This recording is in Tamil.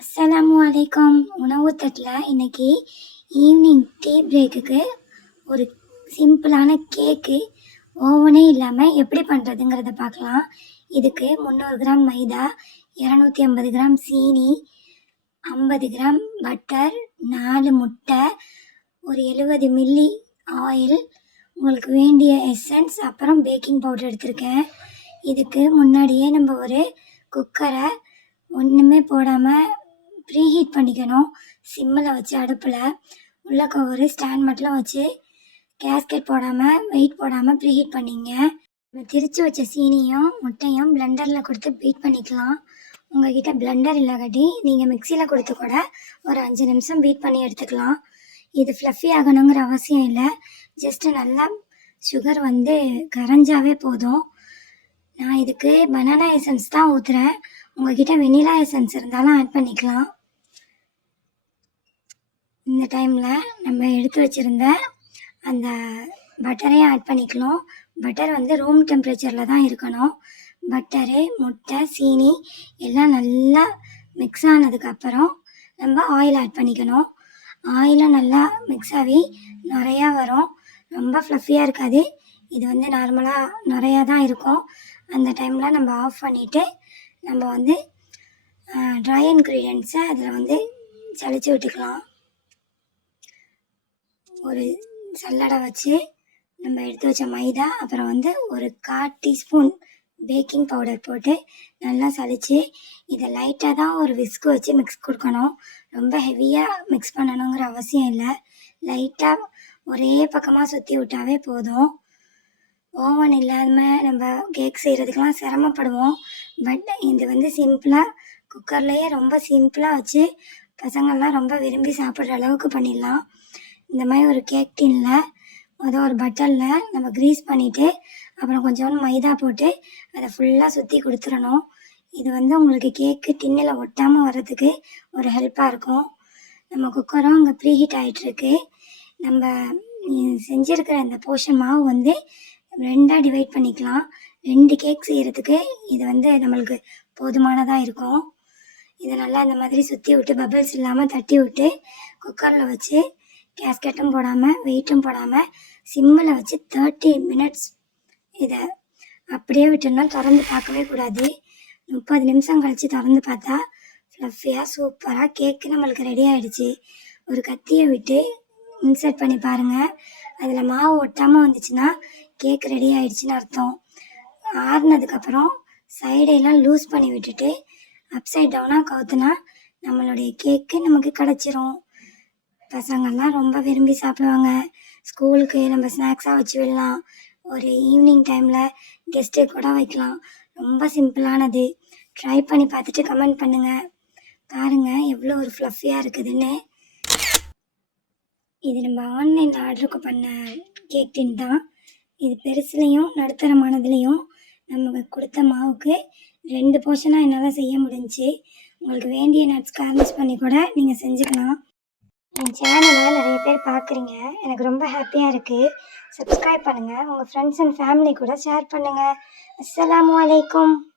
அஸ்ஸலாமு அலைக்கும். உணவு தட்டில் இன்னைக்கு ஈவினிங் டீ பிரேக்குக்கு ஒரு சிம்பிளான கேக்கு ஓவனே இல்லாமல் எப்படி பண்ணுறதுங்கிறத பார்க்கலாம். இதுக்கு 300 கிராம் மைதா, 250 கிராம் சீனி, 50 கிராம் பட்டர், 4 முட்டை, ஒரு 70 மில்லி ஆயில், உங்களுக்கு வேண்டிய எசன்ஸ், அப்புறம் பேக்கிங் பவுடர் எடுத்திருக்கேன். இதுக்கு முன்னாடியே நம்ம ஒரு குக்கரை ஒன்றுமே போடாமல் ப்ரீஹீட் பண்ணிக்கணும். சிம்மில் வச்சு அடுப்பில் உள்ளக்க ஒரு ஸ்டாண்ட் மட்டும் வச்சு கேஸ்கெட் போடாமல் வெயிட் போடாமல் ப்ரீஹீட் பண்ணிங்க. திரித்து வச்ச சீனியும் முட்டையும் பிளெண்டரில் கொடுத்து பீட் பண்ணிக்கலாம். உங்கள்கிட்ட பிளெண்டர் இல்லாட்டி நீங்கள் மிக்சியில் கொடுத்து கூட ஒரு 5 நிமிஷம் பீட் பண்ணி எடுத்துக்கலாம். இது ஃப்ளஃபி ஆகணுங்கிற அவசியம் இல்லை. ஜஸ்ட்டு நல்லா சுகர் கரைஞ்சாவே போதும். நான் இதுக்கு பனானா எசன்ஸ் தான் ஊற்றுறேன். உங்கள்கிட்ட வெனிலா எசன்ஸ் இருந்தாலும் ஆட் பண்ணிக்கலாம். இந்த டைமில் நம்ம எடுத்து வச்சுருந்த அந்த பட்டரையும் ஆட் பண்ணிக்கலாம். பட்டர் ரூம் டெம்பரேச்சரில் தான் இருக்கணும். பட்டரு, முட்டை, சீனி எல்லாம் நல்லா மிக்ஸ் ஆனதுக்கப்புறம் நம்ம ஆயில் ஆட் பண்ணிக்கணும். ஆயிலும் நல்லா மிக்ஸ் ஆகி நிறையா வரும். ரொம்ப ஃப்ளஃபியாக இருக்காது. இது நார்மலாக நிறையா தான் இருக்கும். அந்த டைமில் நம்ம ஆஃப் பண்ணிவிட்டு நம்ம ட்ரை இன்க்ரீடியன்ட்ஸை அதில் சளிச்சு விட்டுக்கலாம். ஒரு சல்லடை வச்சு நம்ம எடுத்து வச்ச மைதா, அப்புறம் ஒரு 1/4 டீஸ்பூன் பேக்கிங் பவுடர் போட்டு நல்லா சளிச்சு இதை லைட்டாக தான் ஒரு விஸ்கு வச்சு மிக்ஸ் கொடுக்கணும். ரொம்ப ஹெவியாக மிக்ஸ் பண்ணணுங்கிற அவசியம் இல்லை. லைட்டாக ஒரே பக்கமாக சுற்றி விட்டாவே போதும். ஓவன் இல்லாமல் நம்ம கேக் செய்கிறதுக்கெலாம் சிரமப்படுவோம். பட் இது சிம்பிளாக குக்கர்லேயே ரொம்ப சிம்பிளாக வச்சு பசங்கள்லாம் ரொம்ப விரும்பி சாப்பிட்ற அளவுக்கு பண்ணிடலாம். இந்த மாதிரி ஒரு கேக் டின்னில் ஒரு பட்டரில் நம்ம க்ரீஸ் பண்ணிவிட்டு அப்புறம் கொஞ்சோண்டு மைதா போட்டு அதை ஃபுல்லாக சுற்றி கொடுத்துடணும். இது உங்களுக்கு கேக்கு டின்னில் ஒட்டாமல் வர்றதுக்கு ஒரு ஹெல்ப்பாக இருக்கும். நம்ம குக்கரும் அங்கே ப்ரீஹீட் ஆகிட்டுருக்கு. நம்ம செஞ்சுருக்கிற அந்த போர்ஷன் மாவு 2ஆக டிவைட் பண்ணிக்கலாம். 2 கேக் செய்கிறதுக்கு இது நம்மளுக்கு போதுமானதாக இருக்கும். இதை நல்லா இந்த மாதிரி சுற்றி விட்டு பபிள்ஸ் இல்லாமல் தட்டி விட்டு குக்கரில் வச்சு கேஸ்கெட்டும் போடாமல் வெயிட்டும் போடாமல் சிம்மில் வச்சு 30 மினிட்ஸ் இதை அப்படியே விட்டோம்னா திறந்து பார்க்கவே கூடாது. 30 நிமிஷம் கழித்து திறந்து பார்த்தா ஃப்ளஃபியாக சூப்பராக கேக்கு நம்மளுக்கு ரெடி ஆகிடுச்சு. ஒரு கத்தியை விட்டு இன்சர்ட் பண்ணி பாருங்கள். அதில் மாவு ஒட்டாமல் வந்துச்சுன்னா கேக் ரெடி ஆகிடுச்சின்னு அர்த்தம். ஆறுனதுக்கப்புறம் சைடையெல்லாம் லூஸ் பண்ணி விட்டுட்டு அப்சைட் டவுனாக கவுத்துனா நம்மளுடைய கேக்கு நமக்கு கிடச்சிரும். பசங்கள்லாம் ரொம்ப விரும்பி சாப்பிடுவாங்க. ஸ்கூலுக்கு நம்ம ஸ்நாக்ஸாக வச்சு விடலாம். ஒரு ஈவினிங் டைமில் கெஸ்ட்டு கூட வைக்கலாம். ரொம்ப சிம்பிளானது. ட்ரை பண்ணி பார்த்துட்டு கமெண்ட் பண்ணுங்கள். பாருங்கள் எவ்வளோ ஒரு ஃப்ளஃபியாக இருக்குதுன்னு. இது நம்ம ஆன்லைனில் ஆர்டருக்கு பண்ண கேக் டின் தான். இது பெருசுலேயும் நடுத்தரமானதுலேயும் நம்ம கொடுத்த மாவுக்கு 2 போர்ஷனாக என்னால் செய்ய முடிஞ்சிச்சு. உங்களுக்கு வேண்டிய நட்ஸ் கார்னிஷ் பண்ணி கூட நீங்கள் செஞ்சுக்கலாம். என் சேனலை நிறைய பேர் பார்க்குறீங்க, எனக்கு ரொம்ப ஹாப்பியாக இருக்குது. சப்ஸ்கிரைப் பண்ணுங்கள். உங்கள் ஃப்ரெண்ட்ஸ் அண்ட் ஃபேமிலி கூட ஷேர் பண்ணுங்கள். அஸ்ஸலாமு அலைக்கும்.